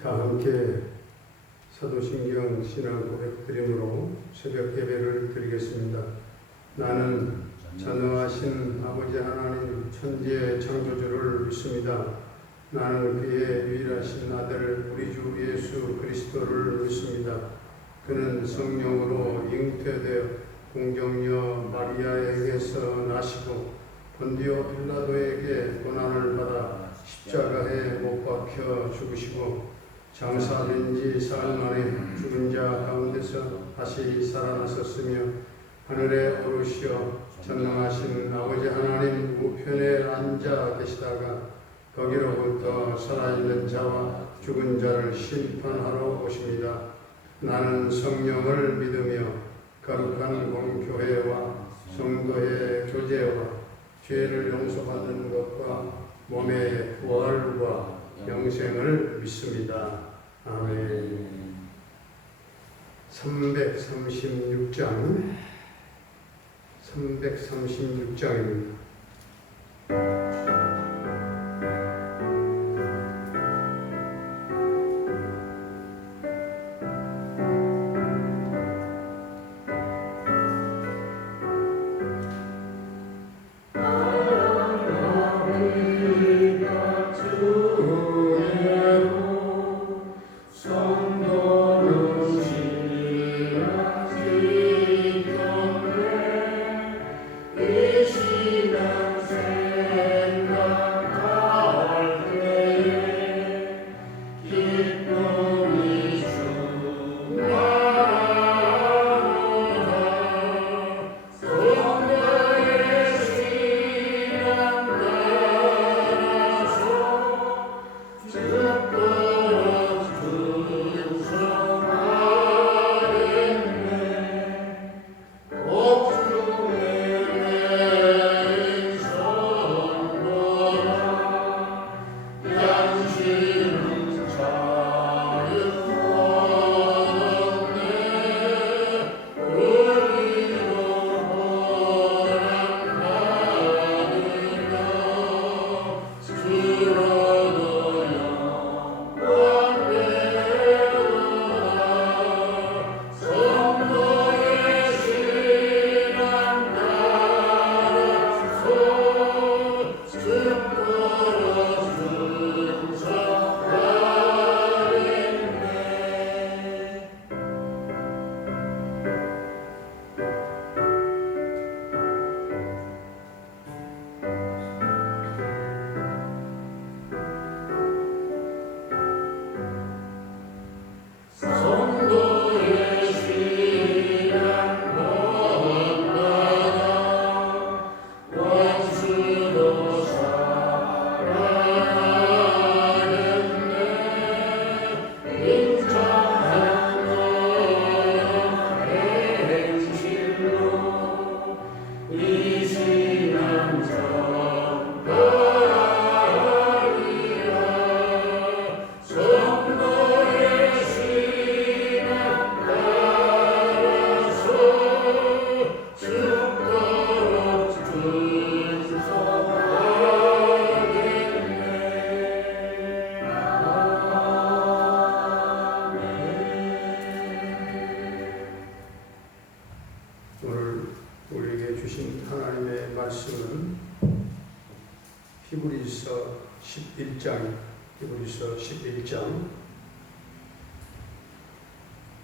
다 함께 사도신경 신앙 고백 드림으로 새벽 예배를 드리겠습니다. 나는 전능하신 아버지 하나님 천지의 창조주를 믿습니다. 나는 그의 유일하신 아들 우리 주 예수 그리스도를 믿습니다. 그는 성령으로 잉태되어 공정녀 마리아에게서 나시고 본디오 빌라도에게 고난을 받아 십자가에 못 박혀 죽으시고 장사된 지 사흘 만에 죽은 자 가운데서 다시 살아나셨으며 하늘에 오르시어 전능하신 아버지 하나님 우편에 앉아 계시다가 거기로부터 살아있는 자와 죽은 자를 심판하러 오십니다. 나는 성령을 믿으며 거룩한 공교회와 성도의 교제와 죄를 용서받는 것과 몸의 부활과 영생을 믿습니다. 아멘. 336장입니다. 오늘 우리에게 주신 하나님의 말씀은 히브리서 11장.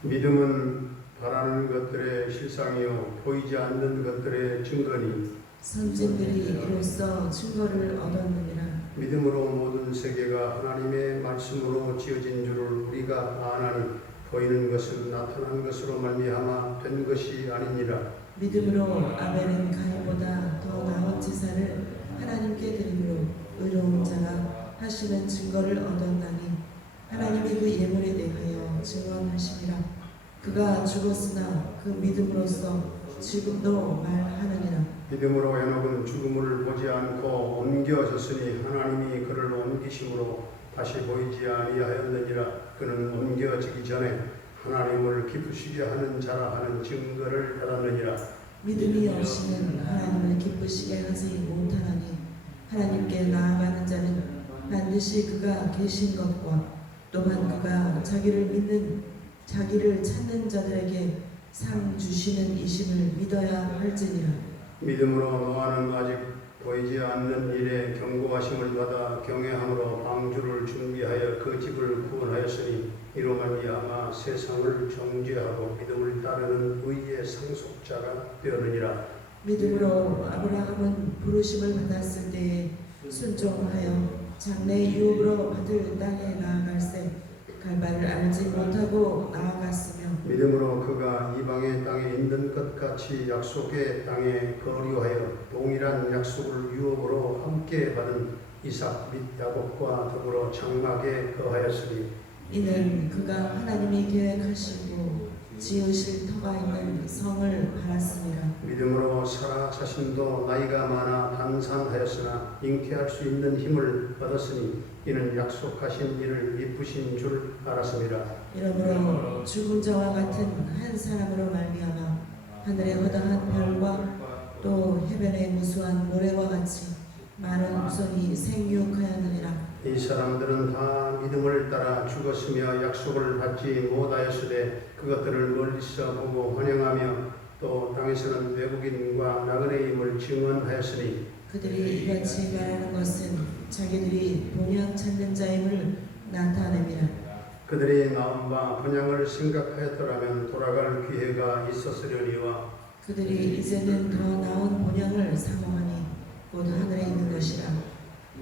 믿음은 바라는 것들의 실상이요 보이지 않는 것들의 증거니 선진들이 이로써 증거를 얻었느니라. 믿음으로 모든 세계가 하나님의 말씀으로 지어진 줄을 우리가 아나니 보이는 것은 나타난 것으로 말미암아 된 것이 아니니라. 믿음으로 아벨은 가인보다 더 나은 제사를 하나님께 드림으로 의로운 자가 하시는 증거를 얻었나니 하나님이 그 예물에 대하여 증언하시니라. 그가 죽었으나 그 믿음으로써 지금도 말하느니라. 믿음으로 에녹은 죽음을 보지 않고 옮겨졌으니 하나님이 그를 옮기심으로 다시 보이지 아니하였느니라. 그는 옮겨지기 전에 하나님을 기쁘시게 하는 자라 하는 증거를 받았느니라. 믿음이 없이는 하나님을 기쁘시게 하지 못하나니 하나님께 나아가는 자는 반드시 그가 계신 것과 또한 그가 자기를 찾는 자들에게 상 주시는 이심을 믿어야 할지니라. 믿음으로 노아는 아직 보이지 않는 일에 경고하심을 받아 경외함으로 방주를 준비하여 그 집을 구원하였으니 이로 말미암아 세상을 정죄하고 믿음을 따르는 의의 상속자가 되었느니라. 믿음으로 아브라함은 부르심을 받았을 때에 순종하여 장래 유업으로 받을 땅에 나아갈새 갈 바를 알지 못하고 나아갔으며 믿음으로 그가 이방의 땅에 있는 것 같이 약속의 땅에 거류하여 동일한 약속을 유업으로 함께 받은 이삭 및 야곱과 더불어 장막에 거하였으니 이는 그가 하나님이 계획하시고 지으실 터가 있는 성을 바랐습니다. 믿음으로 사라 자신도 나이가 많아 단산하였으나 잉태할 수 있는 힘을 얻었으니 이는 약속하신 이를 이쁘신 줄 알았습니다. 이러므로 죽은 자와 같은 한 사람으로 말미암아 하늘의 허다한 별과 또 해변의 무수한 모래와 같이 많은 후손이 생육하였느니라. 이 사람들은 다 믿음을 따라 죽었으며 약속을 받지 못하였으되 그것들을 멀리서 보고 환영하며 또 땅에서는 외국인과 나그네임을 증언하였으니 그들이 이같이 말하는 것은 자기들이 본향 찾는 자임을 나타냅니다. 그들이 마음과 본향을 생각하였더라면 돌아갈 기회가 있었으려니와 그들이 이제는 더 나은 본향을 사모하니 곧 하늘에 있는 것이라.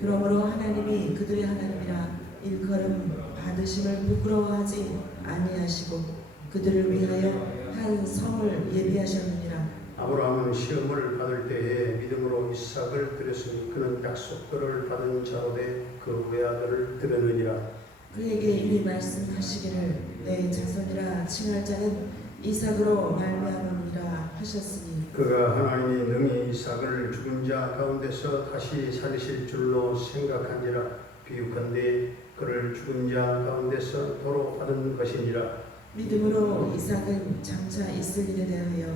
그러므로 하나님이 그들의 하나님이라 일컬음 받으심을 부끄러워하지 아니하시고 그들을 위하여 한 성을 예비하셨느니라. 아브라함은 시험을 받을 때에 믿음으로 이삭을 드렸으니 그는 약속들을 받은 자로 돼 그 외아들을 드렸느니라. 그에게 이미 말씀하시기를 내 자손이라 칭할 자는 이삭으로 말미암음이라 하셨으니 그가 하나님이 능히 이삭을 죽은 자 가운데서 다시 살리실 줄로 생각한지라. 비유컨대 그를 죽은 자 가운데서 도로 받은 것이니라. 믿음으로 이삭은 장차 있을 일에 대하여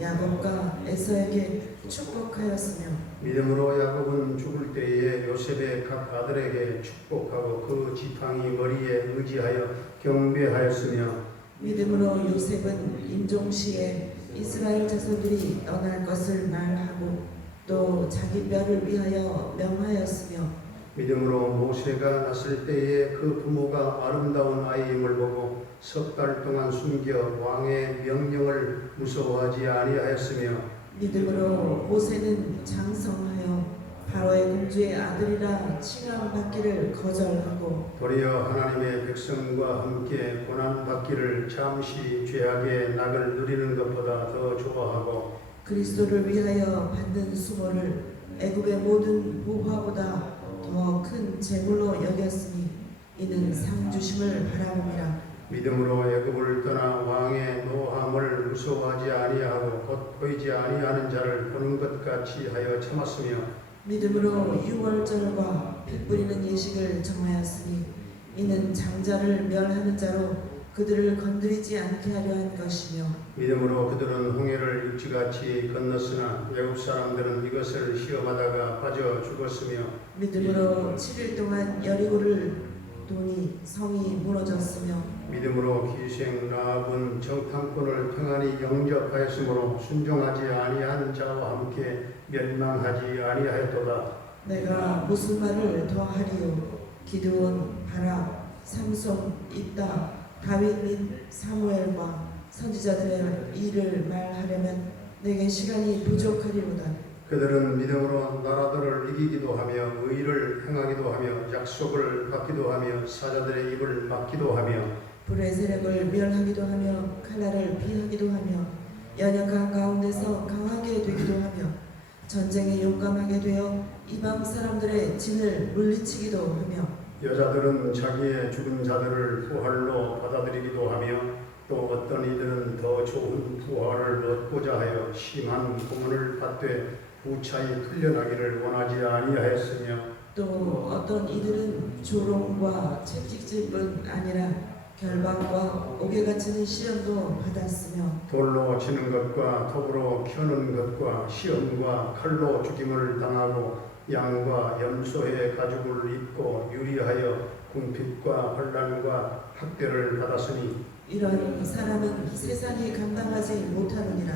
야곱과 에서에게 축복하였으며 믿음으로 야곱은 죽을 때에 요셉의 각 아들에게 축복하고 그 지팡이 머리에 의지하여 경배하였으며 믿음으로 요셉은 임종시에 이스라엘 자손들이 떠날 것을 말하고 또 자기 뼈를 위하여 명하였으며 믿음으로 모세가 났을 때에 그 부모가 아름다운 아이임을 보고 석 달 동안 숨겨 왕의 명령을 무서워하지 아니하였으며 믿음으로 모세는 장성하여 바로의 공주의 아들이라 칭함받기를 거절하고 도리어 하나님의 백성과 함께 고난받기를 잠시 죄악의 낙을 누리는 것보다 더 좋아하고 그리스도를 위하여 받는 수모를 애굽의 모든 보화보다 더 큰 재물로 여겼으니 이는 상 주심을 바라옵니다. 믿음으로 애굽을 떠나 왕의 노함을 무서워하지 아니하고 곧 보이지 아니하는 자를 보는 것 같이 하여 참았으며 믿음으로 유월절과 피 뿌리는 예식을 정하였으니 이는 장자를 멸하는 자로 그들을 건드리지 않게 하려 한 것이며 믿음으로 그들은 홍해를 육지같이 건넜으나 외국 사람들은 이것을 시험하다가 빠져 죽었으며 믿음으로 7일 동안 여리고를 도니 성이 무너졌으며 믿음으로 기생 라합은 정탐꾼을 평안히 영접하였으므로 순종하지 아니한 자와 함께 멸망하지 아니하였도다. 내가 무슨 말을 더 하리요 기드온 바락 삼손 입다 다윗 및 사무엘과 선지자들의 일을 말하려면 내게 시간이 부족하리로다. 그들은 믿음으로 나라들을 이기기도 하며 의를 행하기도 하며 약속을 받기도 하며 사자들의 입을 막기도 하며 불의 세력을 멸하기도 하며 칼날을 피하기도 하며 연약한 가운데서 강하게 되기도 하며 전쟁에 용감하게 되어 이방 사람들의 진을 물리치기도 하며 여자들은 자기의 죽은 자들을 부활로 받아들이기도 하며 또 어떤 이들은 더 좋은 부활을 얻고자 하여 심한 고문을 받되 부차히 풀려나기를 원하지 아니하였으며 또 어떤 이들은 조롱과 채찍질뿐 아니라 결박과 옥에 갇히는 시련도 받았으며 돌로 치는 것과 톱으로 켜는 것과 시험과 칼로 죽임을 당하고 양과 염소의 가죽을 입고 유리하여 궁핍과 환난과 학대를 받았으니 이런 사람은 세상이 감당하지 못하느니라.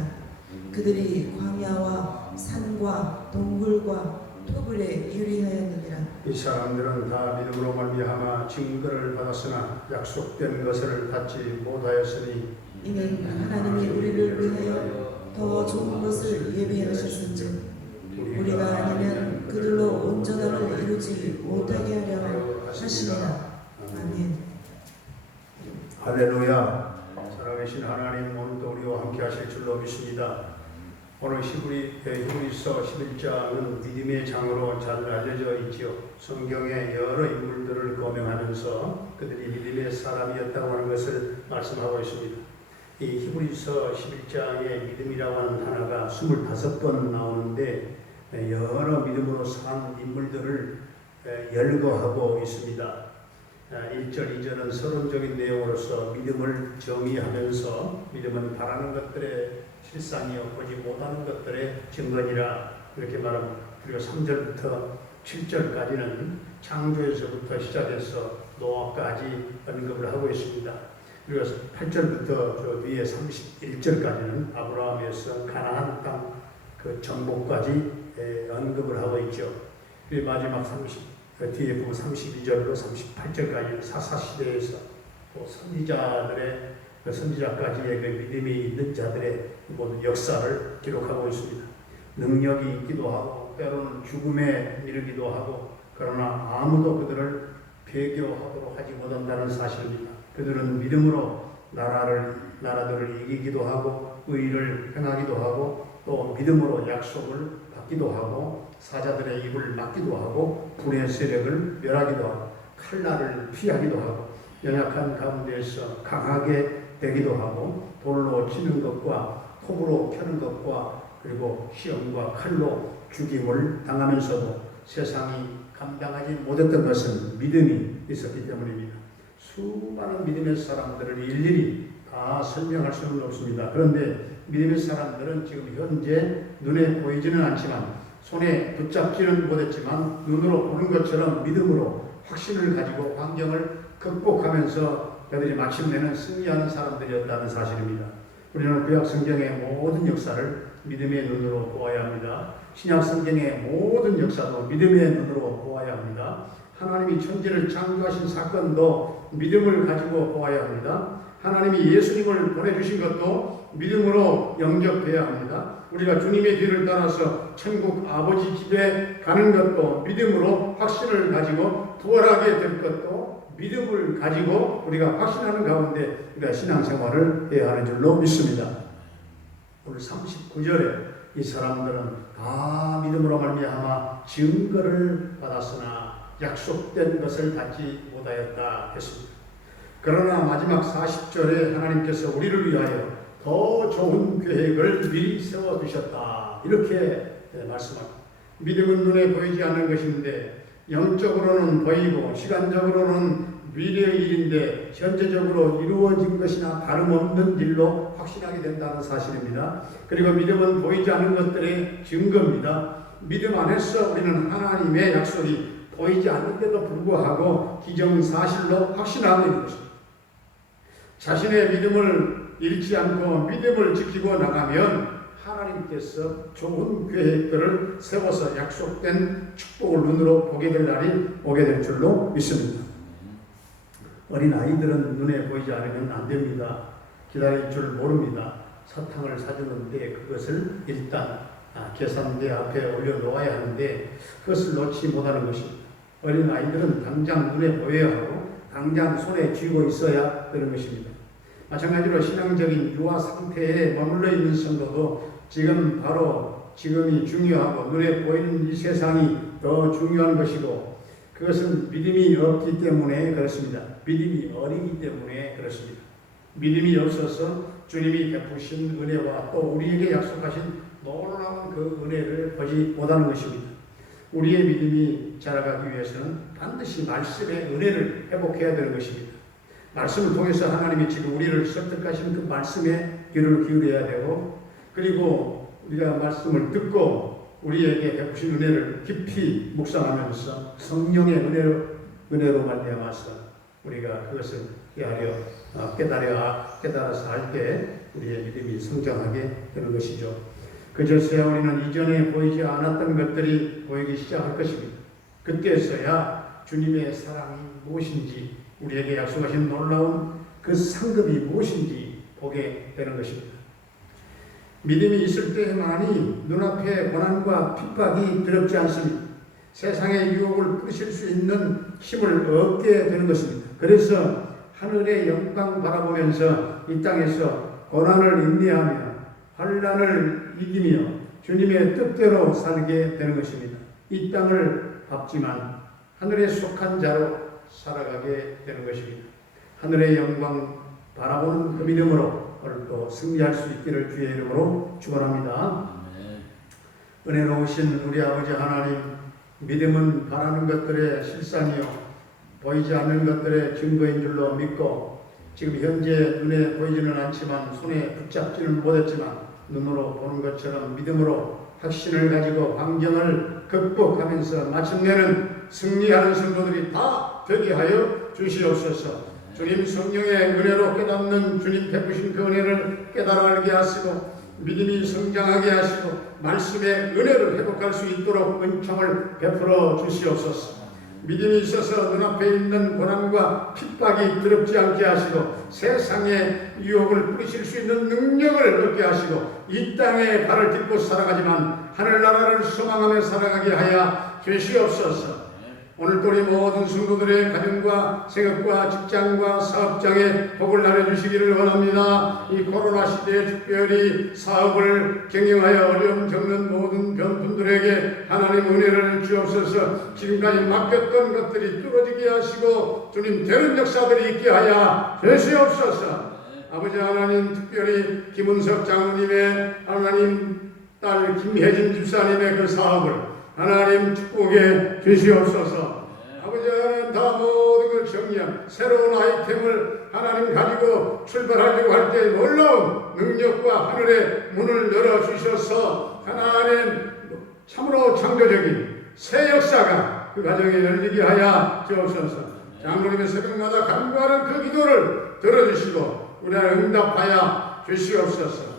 그들이 광야와 산과 동굴과 토굴에 유리하였느니라. 이 사람들은 다 믿음으로 말미암아 증거를 받았으나 약속된 것을 받지 못하였으니 이는 하나님이 우리를 위하여 더 좋은 것을 예비하셨은즉 우리가 아니면 그들로 온전함을 이루지 못하게 하려 하시니라. 아멘. 할렐루야. 살아계신 하나님, 오늘도 우리와 함께 하실 줄로 믿습니다. 오늘 히브리서 11장은 믿음의 장으로 잘 알려져 있지요. 성경의 여러 인물들을 거명하면서 그들이 믿음의 사람이었다고 하는 것을 말씀하고 있습니다. 이 히브리서 11장의 믿음이라고 하는 단어가 25번 나오는데 여러 믿음으로 산 인물들을 열거하고 있습니다. 1절, 2절은 서론적인 내용으로서 믿음을 정의하면서 믿음은 바라는 것들의 실상이요 보지 못하는 것들의 증거니라 이렇게 말합니다. 그리고 3절부터 7절까지는 창조에서부터 시작해서 노아까지 언급을 하고 있습니다. 그리고 8절부터 저 위에 31절까지는 아브라함에서 가나안 땅 그 정복까지 언급을 하고 있죠. 그리고 마지막 뒤에 보면 32절부터 38절까지 사사시대에서 또 선지자까지의 그 믿음이 있는 자들의 모든 역사를 기록하고 있습니다. 능력이 있기도 하고 때로는 죽음에 이르기도 하고 그러나 아무도 그들을 배교하도록 하지 못한다는 사실입니다. 그들은 믿음으로 나라들을 이기기도 하고 의를 행하기도 하고 또 믿음으로 약속을 받기도 하고 사자들의 입을 막기도 하고 불의 세력을 멸하기도 하고 칼날을 피하기도 하고 연약한 가운데에서 강하게 되기도 하고 돌로 치는 것과 톱으로 펴는 것과 그리고 시험과 칼로 죽임을 당하면서도 세상이 감당하지 못했던 것은 믿음이 있었기 때문입니다. 수많은 믿음의 사람들을 일일이 다 설명할 수는 없습니다. 그런데 믿음의 사람들은 지금 현재 눈에 보이지는 않지만 손에 붙잡지는 못했지만 눈으로 보는 것처럼 믿음으로 확신을 가지고 환경을 극복하면서 그들이 마침내는 승리하는 사람들이었다는 사실입니다. 우리는 구약 성경의 모든 역사를 믿음의 눈으로 보아야 합니다. 신약 성경의 모든 역사도 믿음의 눈으로 보아야 합니다. 하나님이 천지를 창조하신 사건도 믿음을 가지고 보아야 합니다. 하나님이 예수님을 보내주신 것도 믿음으로 영접해야 합니다. 우리가 주님의 뒤를 따라서 천국 아버지 집에 가는 것도 믿음으로 확신을 가지고 부활하게 될 것도 믿음을 가지고 우리가 확신하는 가운데 우리가 신앙생활을 해야 하는 줄로 믿습니다. 오늘 39절에 이 사람들은 다 믿음으로 말미암아 증거를 받았으나 약속된 것을 받지 못하였다 했습니다. 그러나 마지막 40절에 하나님께서 우리를 위하여 더 좋은 계획을 미리 세워두셨다 이렇게 말씀합니다. 믿음은 눈에 보이지 않는 것인데 영적으로는 보이고 시간적으로는 미래의 일인데 현재적으로 이루어진 것이나 다름없는 일로 확신하게 된다는 사실입니다. 그리고 믿음은 보이지 않는 것들의 증거입니다. 믿음 안에서 우리는 하나님의 약속이 보이지 않는데도 불구하고 기정사실로 확신하고 있는 것입니다. 자신의 믿음을 잃지 않고 믿음을 지키고 나가면 하나님께서 좋은 계획들을 세워서 약속된 축복을 눈으로 보게 될 날이 오게 될 줄로 믿습니다. 어린 아이들은 눈에 보이지 않으면 안 됩니다. 기다릴 줄 모릅니다. 사탕을 사주는데 그것을 일단 계산대 앞에 올려놓아야 하는데 그것을 놓지 못하는 것입니다. 어린 아이들은 당장 눈에 보여야 하고 당장 손에 쥐고 있어야 되는 것입니다. 마찬가지로 신앙적인 유아 상태에 머물러 있는 성도도 지금이 중요하고 눈에 보이는 이 세상이 더 중요한 것이고 그것은 믿음이 없기 때문에 그렇습니다. 믿음이 어리기 때문에 그렇습니다. 믿음이 없어서 주님이 베푸신 은혜와 또 우리에게 약속하신 놀라운 그 은혜를 보지 못하는 것입니다. 우리의 믿음이 자라가기 위해서는 반드시 말씀의 은혜를 회복해야 되는 것입니다. 말씀을 통해서 하나님이 지금 우리를 설득하시는 그 말씀에 귀를 기울여야 되고 그리고 우리가 말씀을 듣고 우리에게 베푸신 은혜를 깊이 묵상하면서 성령의 은혜로 말미암아서 우리가 그것을 깨달아서 할 때 우리의 믿음이 성장하게 되는 것이죠. 그제서야 우리는 이전에 보이지 않았던 것들이 보이기 시작할 것입니다. 그때서야 주님의 사랑이 무엇인지, 우리에게 약속하신 놀라운 그 상급이 무엇인지 보게 되는 것입니다. 믿음이 있을 때만이 눈앞에 고난과 핍박이 두렵지 않습니다. 세상의 유혹을 뿌리칠 수 있는 힘을 얻게 되는 것입니다. 그래서 하늘의 영광 바라보면서 이 땅에서 고난을 인내하며 환난을 이기며 주님의 뜻대로 살게 되는 것입니다. 이 땅을 밟지만 하늘에 속한 자로 살아가게 되는 것입니다. 하늘의 영광 바라보는 그 믿음으로 오늘도 승리할 수 있기를 주의 이름으로 축원합니다. 은혜로우신 우리 아버지 하나님, 믿음은 바라는 것들의 실상이요 보이지 않는 것들의 증거인 줄로 믿고 지금 현재 눈에 보이지는 않지만 손에 붙잡지는 못했지만 눈으로 보는 것처럼 믿음으로 확신을 가지고 환경을 극복하면서 마침내는 승리하는 성도들이 다 되게 하여 주시옵소서. 주님 성령의 은혜로 깨닫는 주님 베푸신 그 은혜를 깨달아 알게 하시고 믿음이 성장하게 하시고 말씀의 은혜를 회복할 수 있도록 은총을 베풀어 주시옵소서. 믿음이 있어서 눈앞에 있는 고난과 핍박이 두렵지 않게 하시고 세상의 유혹을 뿌리칠 수 있는 능력을 얻게 하시고 이 땅에 발을 딛고 살아가지만 하늘나라를 소망하며 살아가게 하여 주시옵소서. 오늘도 우리 모든 성도들의 가정과 생업과 직장과 사업장에 복을 나눠주시기를 원합니다. 이 코로나 시대에 특별히 사업을 경영하여 어려움 겪는 모든 분들에게 하나님 은혜를 주옵소서. 지금까지 맡겼던 것들이 뚫어지게 하시고 주님 되는 역사들이 있게 하여 주시옵소서. 아버지 하나님, 특별히 김은석 장로님의 하나님 딸 김혜진 집사님의 그 사업을 하나님 축복해 주시옵소서. 아버지 하나님, 다 모든 걸 정리한 새로운 아이템을 하나님 가지고 출발하려고 할 때 놀라운 능력과 하늘의 문을 열어주셔서 하나님 참으로 창조적인 새 역사가 그 가정에 열리게 하여 주옵소서. 장로님의 새벽마다 간구하는 그 기도를 들어주시고 우리를 응답하여 주시옵소서.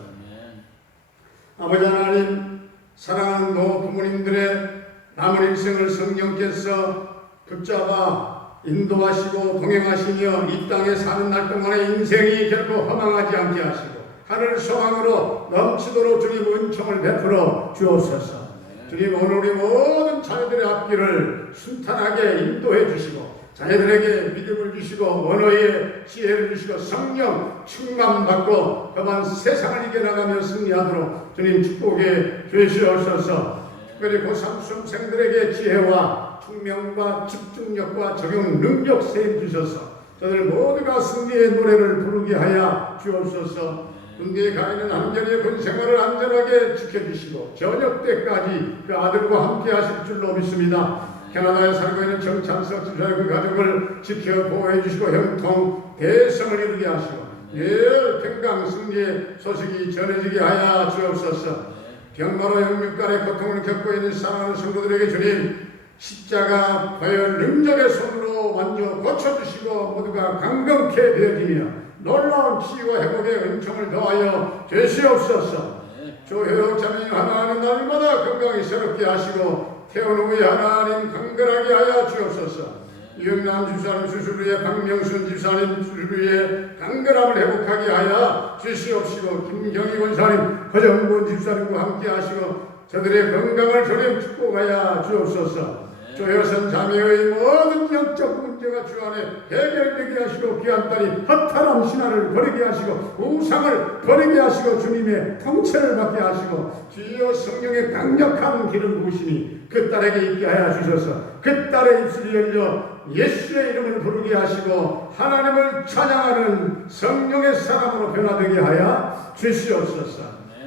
아버지 하나님, 사랑하는 부모님들의 남은 일생을 성령께서 붙잡아 인도하시고 동행하시며 이 땅에 사는 날 동안의 인생이 결코 허망하지 않게 하시고 하늘 소망으로 넘치도록 주님 은총을 베풀어 주옵소서. 주님, 오늘 우리 모든 자녀들의 앞길을 순탄하게 인도해 주시고 자녀들에게 믿음을 주시고 언어의 지혜를 주시고 성령 충만받고 그만 세상을 이겨나가며 승리하도록 주님 축복해 주시옵소서. 특별히 고3 수험생들에게 지혜와 총명과 집중력과 적용 능력 세임 주셔서 저들 모두가 승리의 노래를 부르게 하여 주옵소서. 군대에 가 있는 안전의 군 생활을 안전하게 지켜주시고 저녁 때까지 그 아들과 함께 하실 줄로 믿습니다. 캐나다에 살고 있는 정찬석 집사의 그 가족을 지켜 보호해 주시고 형통 대성을 이루게 하시고 늘 평강 승리의 소식이 전해지게 하여 주옵소서. 병마로 영육간의 고통을 겪고 있는 사랑하는 성도들에게 주님 십자가 보혈 능력의 손으로 만져 고쳐주시고 모두가 강건케 되어지며 놀라운 치유와 회복의 은총을 더하여 주시옵소서. 조효영 자매님 하나님 날마다 건강히 새롭게 하시고 태어난 후에 하나님 강건하게 하여 주옵소서. 유영남 집사님 수술 후에 박명순 집사님 수술 후에 강건함을 회복하게 하여 주시옵시고 김경희 원사님 허정군 집사님과 함께 하시고 저들의 건강을 주님 축복하여 주옵소서. 조여선 자매의 모든 영적 문제가 주 안에 해결되게 하시고 귀한 딸이 허탈한 신화를 버리게 하시고 우상을 버리게 하시고 주님의 통치를 받게 하시고 주여 성령의 강력한 기름 부으시니 그 딸에게 있게 하여 주셔서 그 딸의 입술이 열려 예수의 이름을 부르게 하시고 하나님을 찬양하는 성령의 사람으로 변화되게 하여 주시옵소서.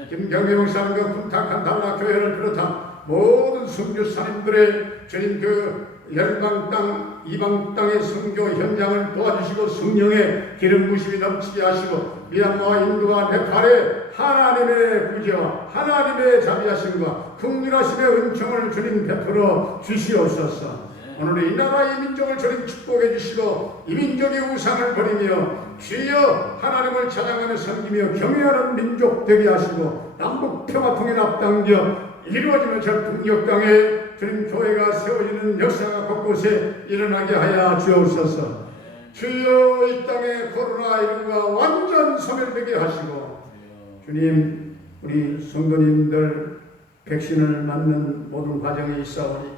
김경미 목사님과 군탁한 달락교회를 비롯한 모든 선교사님들의 주님 그 열방 땅, 이방 땅의 선교 현장을 도와주시고 성령의 기름 부심이 넘치게 하시고 미얀마와 인도와 네팔에 하나님의 구제와 하나님의 자비하심과 긍휼하심의 은총을 주님 베풀어 주시옵소서. 오늘 이 나라 이 민족을 주님 축복해 주시고 이 민족의 우상을 버리며 주여 하나님을 찬양하며 섬기며 경외하는 민족 되게 하시고 남북 평화통일 앞당겨 이루어지는 저 북녘 땅에 주님 교회가 세워지는 역사가 곳곳에 일어나게 하여 주옵소서. 주여 이 땅에 코로나19가 완전 소멸되게 하시고 주님 우리 성도님들 백신을 맞는 모든 과정에 있사오니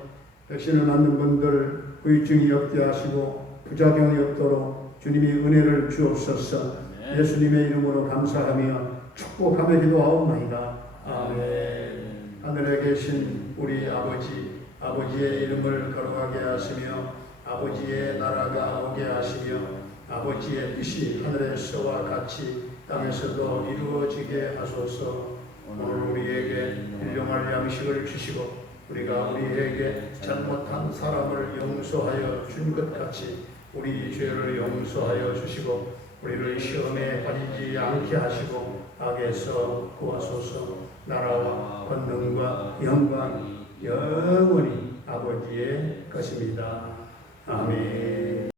백신을 맞는 분들 후유증이 없게 하시고 부작용이 없도록 주님이 은혜를 주옵소서. 예수님의 이름으로 감사하며 축복하며 기도하옵나이다. 아멘. 하늘에 계신 우리 아버지, 아버지의 이름을 거룩하게 하시며 아버지의 나라가 오게 하시며 아버지의 뜻이 하늘에서와 같이 땅에서도 이루어지게 하소서. 오늘 우리에게 일용할 양식을 주시고 우리가 우리에게 잘못한 사람을 용서하여 준 것 같이 우리 죄를 용서하여 주시고 우리를 시험에 빠지지 않게 하시고 악에서 구하소서. 나라와 권능과 영광 영원히 아버지의 것입니다. 아멘.